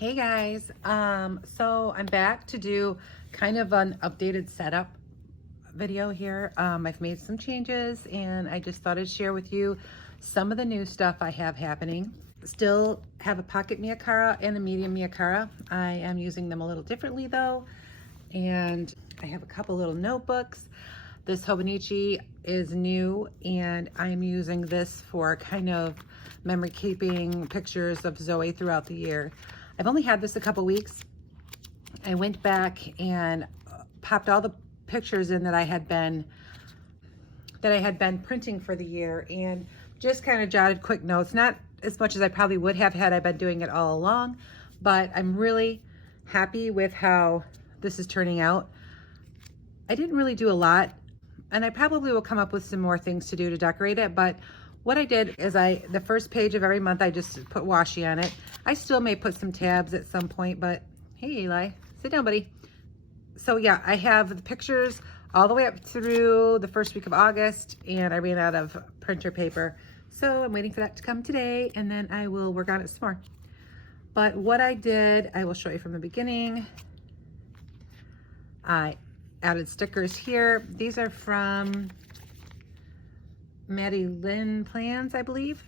Hey guys, so I'm back to do kind of an updated setup video here. I've made some changes and I just thought I'd share with you some of the new stuff I have happening. Still have a pocket Miyakara and a medium Miyakara. I am using them a little differently though, and I have a couple little notebooks. This Hobonichi is new and I'm using this for kind of memory keeping pictures of Zoe throughout the year. I've only had this a couple weeks. I went back and popped all the pictures in that I had been printing for the year and just kind of jotted quick notes, not as much as I probably would have had I been doing it all along, but I'm really happy with how this is turning out. I didn't really do a lot, and I probably will come up with some more things to do to decorate it, but what I did is the first page of every month, I just put washi on it. I still may put some tabs at some point, but hey, Eli, sit down, buddy. So yeah, I have the pictures all the way up through the first week of August, and I ran out of printer paper. So I'm waiting for that to come today, and then I will work on it some more. But what I did, I will show you from the beginning. I added stickers here. These are from Maddie Lynn Plans, I believe.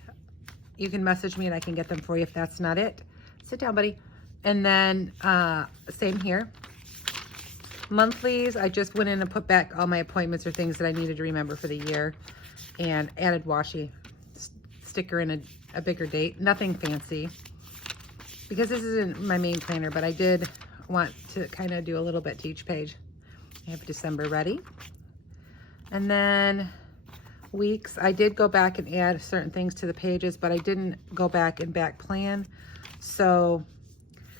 You can message me and I can get them for you if that's not it. Sit down, buddy. And then same here. Monthlies, I just went in and put back all my appointments or things that I needed to remember for the year and added washi sticker in a bigger date. Nothing fancy because this isn't my main planner, but I did want to kind of do a little bit to each page. I have December ready. And then weeks, I did go back and add certain things to the pages, but I didn't go back and back plan. So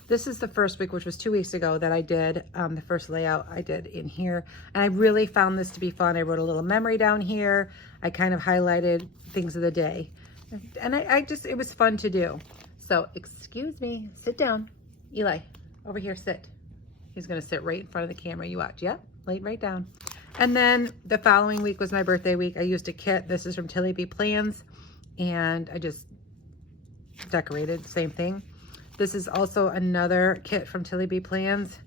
this is the first week, which was 2 weeks ago, that I did the first layout I did in here. And I really found this to be fun. I wrote a little memory down here. I kind of highlighted things of the day. And it was fun to do. So excuse me, sit down. Eli, over here, sit. He's gonna sit right in front of the camera. You watch, yep, lay right down. And then the following week was my birthday week. I used a kit. This is from Tilly B Plans, and I just decorated, same thing. This is also another kit from Tilly B Plans.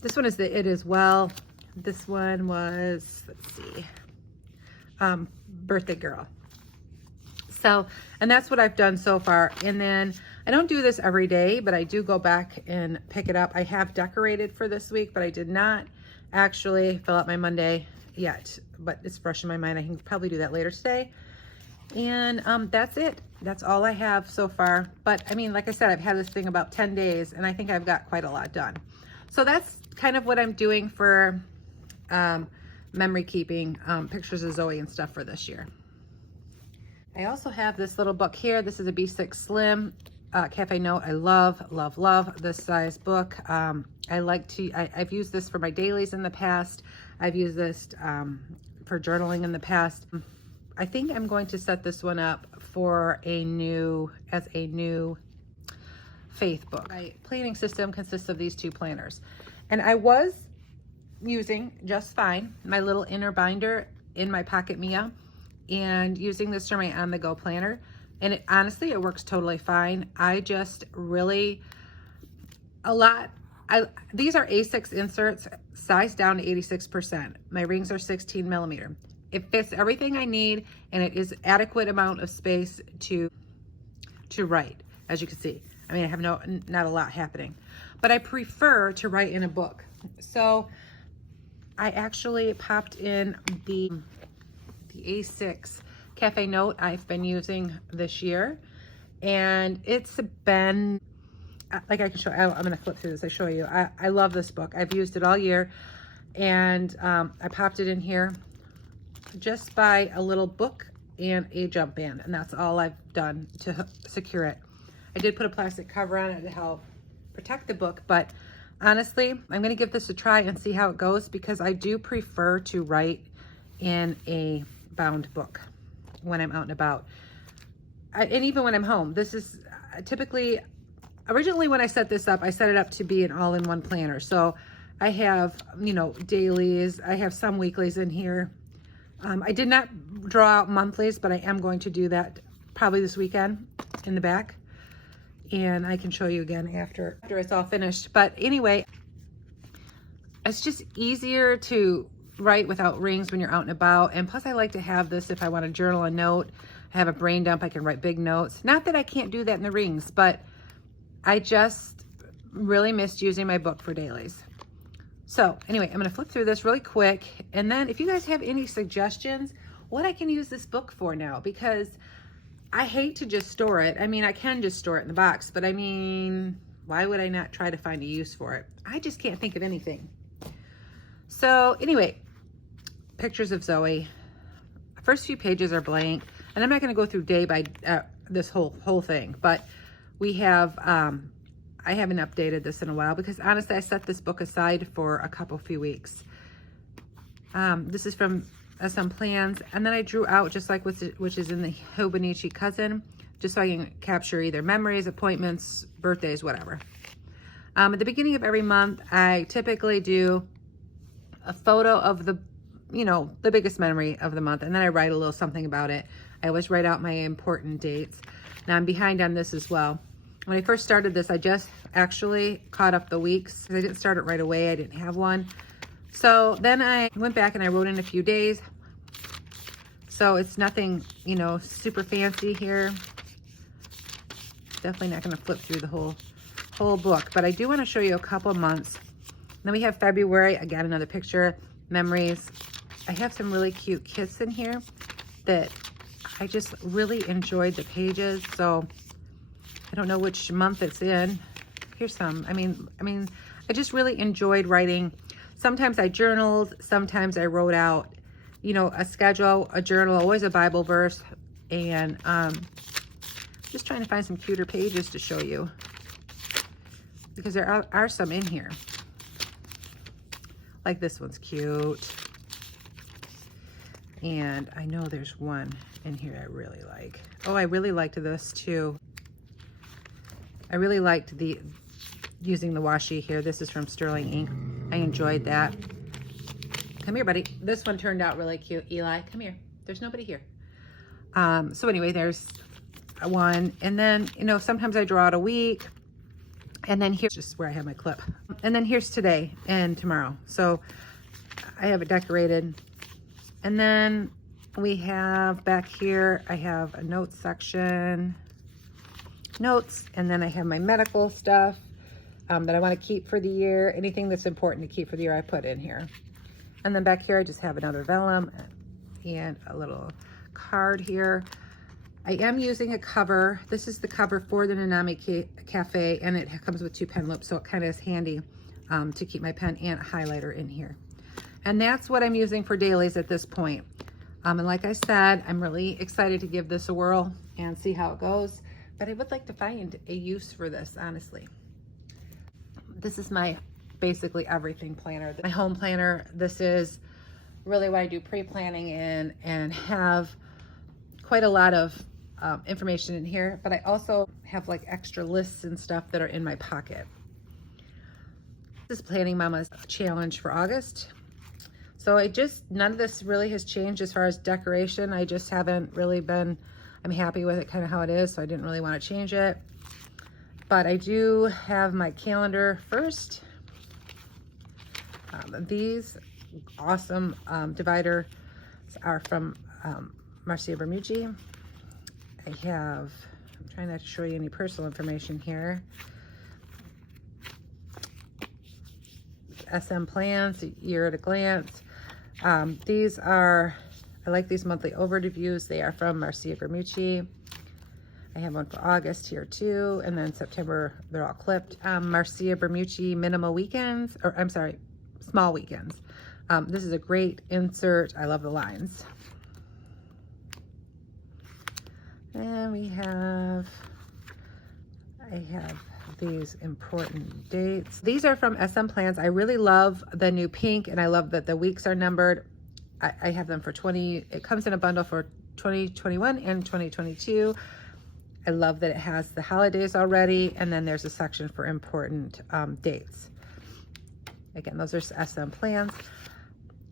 This one is the It As Well. This one was, let's see, Birthday Girl. So, and that's what I've done so far. And then I don't do this every day, but I do go back and pick it up. I have decorated for this week, but I did not actually fill out my Monday yet, but it's fresh in my mind. I can probably do that later today. And that's it. That's all I have so far. But I mean, like I said, I've had this thing about 10 days and I think I've got quite a lot done. So that's kind of what I'm doing for memory keeping, pictures of Zoe and stuff for this year. I also have this little book here. This is a B6 Slim Cafe Note. I love this size book. I've used this for my dailies in the past. I've used this for journaling in the past. I think I'm going to set this one up for as a new faith book. My planning system consists of these two planners. And I was using just fine my little inner binder in my Pocket Mia and using this for my on-the-go planner. And honestly, it works totally fine. I just really, these are A6 inserts, size down to 86%. My rings are 16 millimeter. It fits everything I need, and it is adequate amount of space to write, as you can see. I mean, I have not a lot happening, but I prefer to write in a book. So I actually popped in the A6 Cafe Note I've been using this year, and it's been, like I can show, I'm gonna flip through this, I show you. I love this book. I've used it all year, and I popped it in here just by a little book and a jump band, and that's all I've done to secure it. I did put a plastic cover on it to help protect the book, but honestly, I'm gonna give this a try and see how it goes, because I do prefer to write in a bound book when I'm out and about. And even when I'm home. This is typically, originally when I set this up, I set it up to be an all-in-one planner. So I have, dailies, I have some weeklies in here. I did not draw out monthlies, but I am going to do that probably this weekend in the back. and I can show you again after it's all finished. But anyway, it's just easier to write without rings when you're out and about. And plus I like to have this if I want to journal a note, I have a brain dump, I can write big notes. Not that I can't do that in the rings, but I just really missed using my book for dailies. So anyway, I'm going to flip through this really quick. And then if you guys have any suggestions, what I can use this book for now, because I hate to just store it. I mean, I can just store it in the box, but I mean, why would I not try to find a use for it? I just can't think of anything. So anyway, pictures of Zoe. First few pages are blank, and I'm not going to go through day by this whole thing, but we have, I haven't updated this in a while because honestly, I set this book aside for a few weeks. This is from SM Plans, and then I drew out just like which is in the Hobonichi Cousin, just so I can capture either memories, appointments, birthdays, whatever. At the beginning of every month, I typically do a photo of the biggest memory of the month, and then I write a little something about it. I always write out my important dates. Now I'm behind on this as well. When I first started this, I just actually caught up the weeks. I didn't start it right away. I didn't have one. So then I went back and I wrote in a few days. So it's nothing, super fancy here. Definitely not going to flip through the whole book, but I do want to show you a couple months. Then we have February, again, another picture, memories. I have some really cute kits in here that I just really enjoyed the pages. So I don't know which month it's in. Here's some. I mean, I just really enjoyed writing. Sometimes I journaled, sometimes I wrote out, a schedule, a journal, always a Bible verse, and just trying to find some cuter pages to show you because there are some in here. Like this one's cute. And I know there's one in here I really like. Oh, I really liked this too. I really liked using the washi here. This is from Sterling Ink. I enjoyed that. Come here, buddy. This one turned out really cute. Eli, come here. There's nobody here. So anyway, there's one. And then, sometimes I draw out a week. And then here's just where I have my clip. And then here's today and tomorrow. So I have it decorated. And then we have back here, I have a notes section. Notes, and then I have my medical stuff that I want to keep for the year. Anything that's important to keep for the year I put in here. And then back here I just have another vellum and a little card here. I am using a cover. This is the cover for the Nanami Cafe, and it comes with 2 pen loops, so it kind of is handy to keep my pen and highlighter in here. And that's what I'm using for dailies at this point. And like I said, I'm really excited to give this a whirl and see how it goes. But I would like to find a use for this, honestly. This is my basically everything planner. My home planner. This is really what I do pre-planning in and have quite a lot of information in here. But I also have like extra lists and stuff that are in my pocket. This is Planning Mama's challenge for August. So none of this really has changed as far as decoration. I just haven't really been... I'm happy with it kind of how it is, so I didn't really want to change it. But I do have my calendar first. These awesome dividers are from Marcia Bermucci. I'm trying not to show you any personal information here. SM Plans, Year at a Glance. I like these monthly overviews. They are from Marcia Bermucci. I have one for August here too. And then September, they're all clipped. Marcia Bermucci Minimal Weekends, or I'm sorry, Small Weekends. This is a great insert. I love the lines. And I have these important dates. These are from SM Plans. I really love the new pink, and I love that the weeks are numbered. I have them for it comes in a bundle for 2021 and 2022. I love that it has the holidays already, and then there's a section for important dates. Again, those are SM Plans.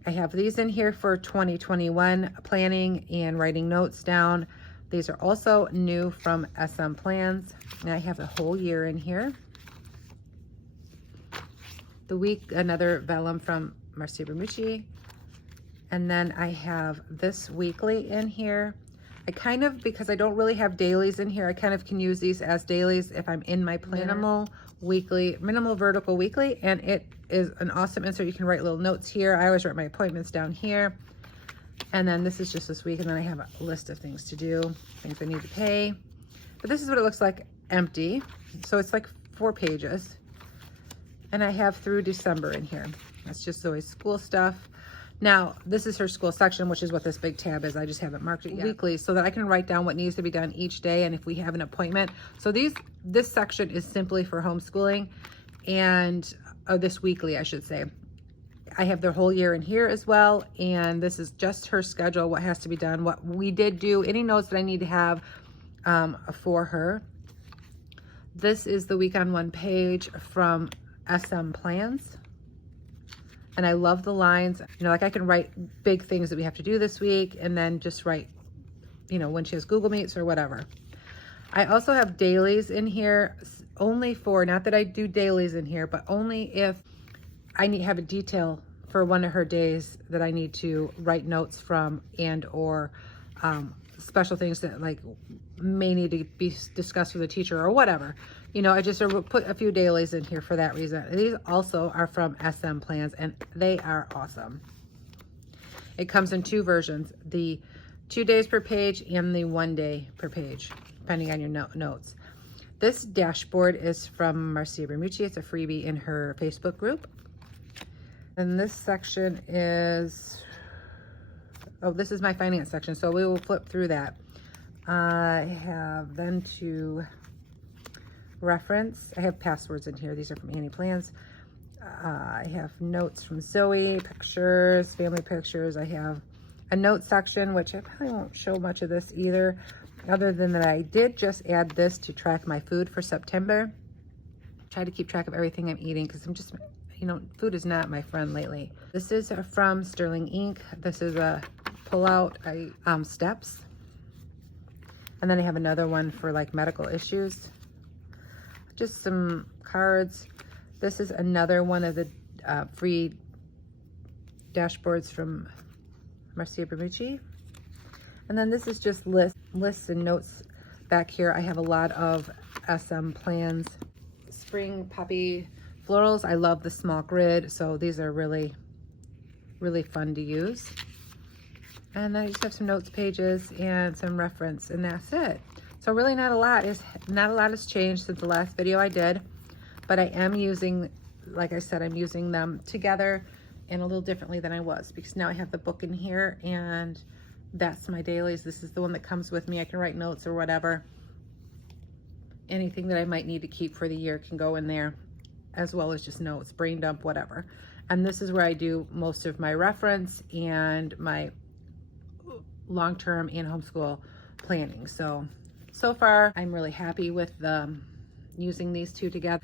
I have these in here for 2021 planning and writing notes down. These are also new from SM Plans, and I have the whole year in here. The week, another vellum from Marcia Bermucci. And then I have this weekly in here. I kind of, because I don't really have dailies in here, I kind of can use these as dailies if I'm in my planner. Minimal vertical weekly, and it is an awesome insert. You can write little notes here. I always write my appointments down here. And then this is just this week, and then I have a list of things to do, things I need to pay. But this is what it looks like empty. So it's like 4 pages. And I have through December in here. That's just always school stuff. Now, this is her school section, which is what this big tab is. I just haven't marked it yet. Weekly, so that I can write down what needs to be done each day and if we have an appointment. So this section is simply for homeschooling, and this weekly, I should say. I have the whole year in here as well, and this is just her schedule, what has to be done, what we did do, any notes that I need to have for her. This is the week on one page from SM Plans. And I love the lines, you know, like I can write big things that we have to do this week and then just write, you know, when she has Google Meets or whatever. I also have dailies in here only for, not that I do dailies in here, but only if I have a detail for one of her days that I need to write notes from, and or special things that like may need to be discussed with a teacher or whatever. You know, I just put a few dailies in here for that reason. These also are from SM Plans, and they are awesome. It comes in 2 versions, the 2 days per page and the 1 day per page, depending on your notes. This dashboard is from Marcia Bermucci. It's a freebie in her Facebook group. And this section is, oh, this is my finance section, so we will flip through that. I have then to reference. I have passwords in here. These are from Annie Plans. I have notes from Zoe, pictures, family pictures. I have a note section, which I probably won't show much of this either, other than that I did just add this to track my food for September. Try to keep track of everything I'm eating because I'm just, you know, food is not my friend lately. This is from Sterling Ink. This is a pull-out steps. And then I have another one for like medical issues. Just some cards. This is another one of the free dashboards from Marcia Bermucci. And then this is just lists and notes back here. I have a lot of SM Plans. Spring Puppy Florals. I love the small grid, so these are really, really fun to use. And then I just have some notes pages and some reference, and that's it. So really not a lot has changed since the last video I did, but I am using, like I said, I'm using them together and a little differently than I was, because now I have the book in here and that's my dailies. This is the one that comes with me. I can write notes or whatever. Anything that I might need to keep for the year can go in there, as well as just notes, brain dump, whatever. And this is where I do most of my reference and my long-term and homeschool planning. So far, I'm really happy with using these two together.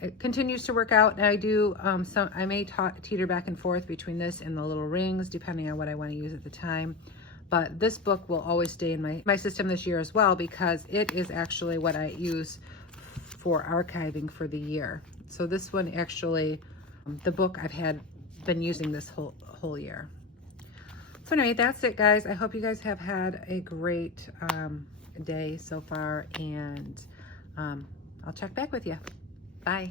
It continues to work out. I do I may teeter back and forth between this and the little rings, depending on what I want to use at the time. But this book will always stay in my system this year as well, because it is actually what I use for archiving for the year. So this one actually, the book I've been using this whole year. So anyway, that's it, guys. I hope you guys have had a great day so far, and I'll check back with you. Bye.